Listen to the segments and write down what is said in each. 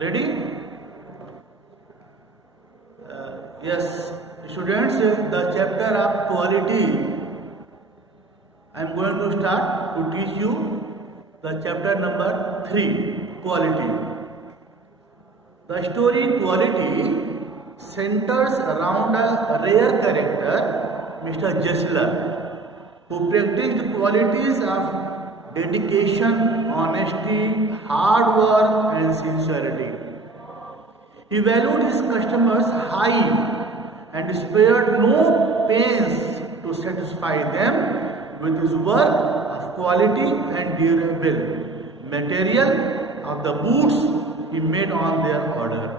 Ready? Yes, students, the chapter of quality. I am going to start to teach you the chapter number 3, quality. The story Quality centers around a rare character, Mr. Jessler, who practiced qualities of dedication, honesty, hard work, and sincerity. He valued his customers high and spared no pains to satisfy them with his work of quality and durable material of the boots he made on their order.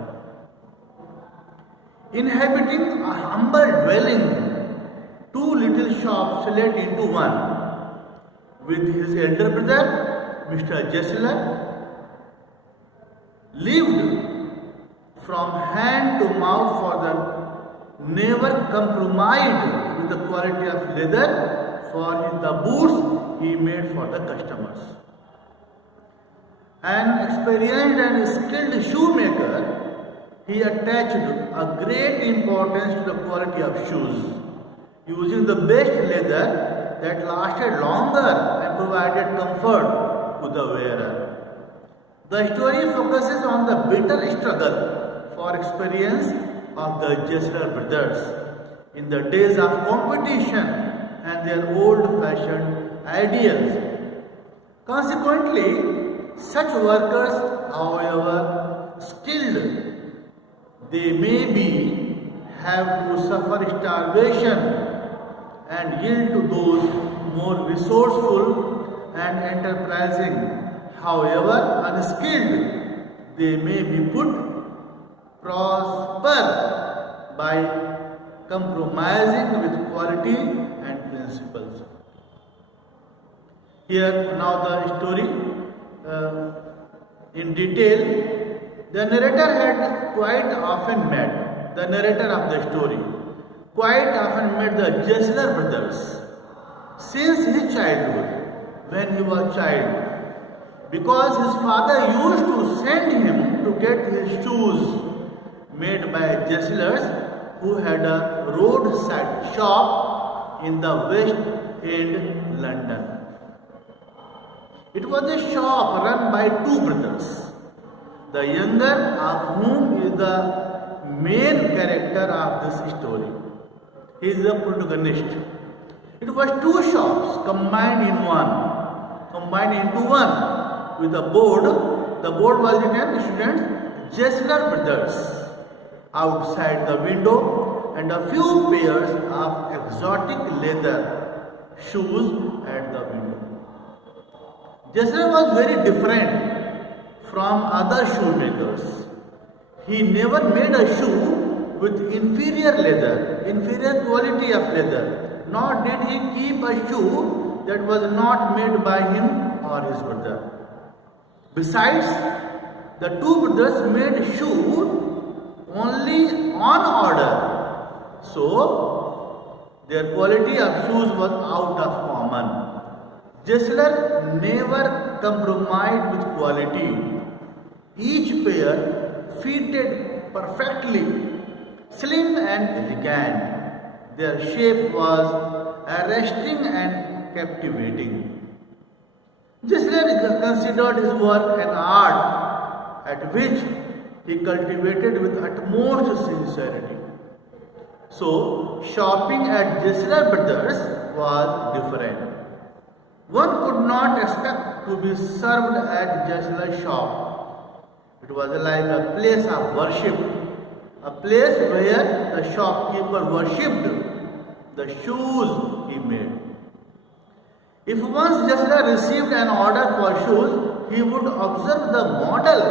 Inhabiting a humble dwelling, two little shops led into one. With his elder brother, Mr. Jessler, lived from hand to mouth for the never compromised with the quality of leather for the boots he made for the customers. An experienced and skilled shoemaker, he attached a great importance to the quality of shoes, using the best leather that lasted longer and provided comfort to the wearer. The story focuses on the bitter struggle for experience of the Jessler brothers in the days of competition and their old-fashioned ideals. Consequently, such workers, however skilled they may be, have to suffer starvation and yield to those more resourceful and enterprising. However unskilled they may be put prosper by compromising with quality and principles. Here now the story in detail. The narrator had quite often met, the narrator of the story, quite often met the Jessler brothers since his childhood, when he was child, because his father used to send him to get his shoes made by Jesslers, who had a roadside shop in the West End, London. It was a shop run by two brothers, the younger of whom is the main character of this story. He is the protagonist. It was two shops combined into one with a board. The board was written, students, Jessler Brothers, outside the window, and a few pairs of exotic leather shoes at the window. Jessler was very different from other shoemakers. He never made a shoe with inferior quality of leather, nor did he keep a shoe that was not made by him or his brother. Besides, the two brothers made shoes only on order, so their quality of shoes was out of common. Jessler never compromised with quality. Each pair fitted perfectly, slim and elegant. Their shape was arresting and captivating. Jessler considered his work an art at which he cultivated with utmost sincerity. So, shopping at Jessler Brothers was different. One could not expect to be served at Jessler's shop. It was like a place of worship, a place where the shopkeeper worshipped the shoes he made. If once Jessler received an order for shoes, he would observe the model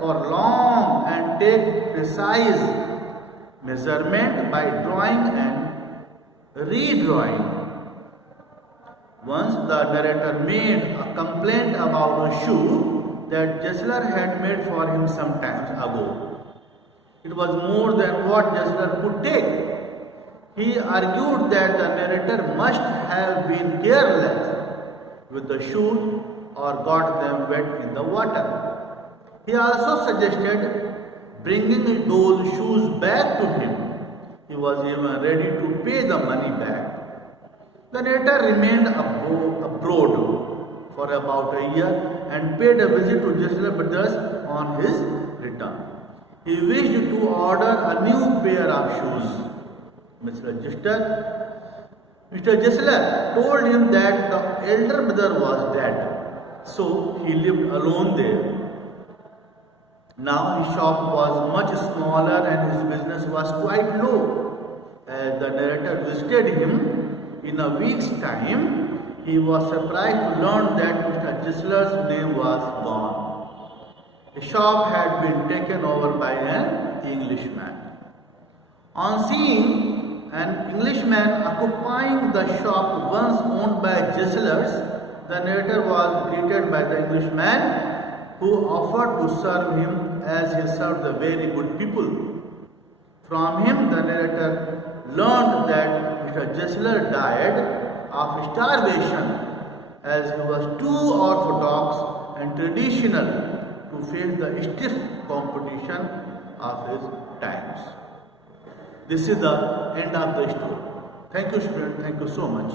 for long and take precise measurement by drawing and redrawing. Once the narrator made a complaint about a shoe that Jessler had made for him some time ago. It was more than what Jessler could take. He argued that the narrator must have been careless with the shoes or got them wet in the water. He also suggested bringing those shoes back to him. He was even ready to pay the money back. The narrator remained abroad for about a year and paid a visit to Jesler brothers on his return. He wished to order a new pair of shoes. Mr. Jesler told him that the elder brother was dead, so he lived alone there. Now his shop was much smaller and his business was quite low. As the narrator visited him in a week's time, he was surprised to learn that Mr. Jesler's name was gone. The shop had been taken over by an Englishman. On seeing an Englishman occupying the shop once owned by Jesslers, the narrator was greeted by the Englishman who offered to serve him as he served the very good people. From him, the narrator learned that Mr. Jessler died of starvation, as he was too orthodox and traditional to face the stiff competition of his times. This is the end of the story. Thank you, students. Thank you so much.